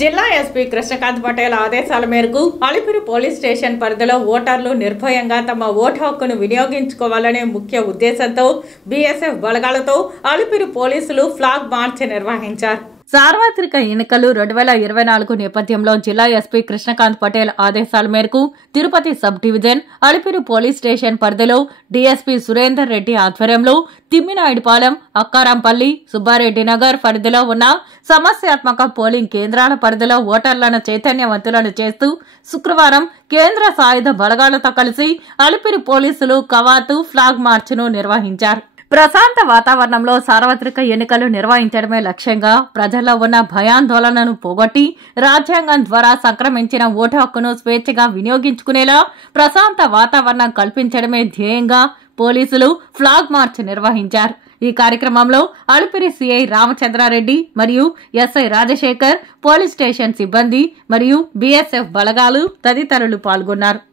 జిల్లా ఎస్పీ కృష్ణకాంత్ పటేల్ ఆదేశాల మేరకు అలిపిరి పోలీస్ స్టేషన్ పరిధిలో ఓటర్లు నిర్భయంగా తమ ఓటు హక్కును వినియోగించుకోవాలనే ముఖ్య ఉద్దేశంతో బీఎస్ఎఫ్ బలగాలతో అలిపిరి పోలీసులు ఫ్లాగ్ మార్చ్ నిర్వహించారు. సార్వత్రిక ఎన్నికలు 2024 నేపథ్యంలో జిల్లా ఎస్పీ కృష్ణకాంత్ పటేల్ ఆదేశాల మేరకు Tirupati sub division Alipiri police station పరిధిలో డీఎస్పీ సురేందర్ రెడ్డి ఆధ్వర్యంలో తిమ్మినాయుడుపాలెం, అక్కారాంపల్లి, సుబ్బారెడ్డి నగర్ పరిధిలో ఉన్న సమస్యాత్మక పోలింగ్ కేంద్రాల పరిధిలో ఓటర్లను చైతన్యవంతులను చేస్తూ శుక్రవారం కేంద్ర సాయుధ బలగాలతో కలిసి అలిపిరి పోలీసులు కవాతు ఫ్లాగ్ మార్చ్ను నిర్వహించారు. ప్రశాంత వాతావరణంలో సార్వత్రిక ఎన్నికలు నిర్వహించడమే లక్ష్యంగా ప్రజల్లో ఉన్న భయాందోళనను పోగొట్టి రాజ్యాంగం ద్వారా సంక్రమించిన ఓటు హక్కును స్వేచ్ఛగా వినియోగించుకునేలా ప్రశాంత వాతావరణం కల్పించడమే ధ్యేయంగా పోలీసులు ఫ్లాగ్ మార్చ్ నిర్వహించారు. ఈ కార్యక్రమంలో అలిపిరి సిఐ రామచంద్రారెడ్డి మరియు ఎస్ఐ రాజశేఖర్, పోలీస్ స్టేషన్ సిబ్బంది మరియు బీఎస్ఎఫ్ బలగాలు తదితరులు పాల్గొన్నారు.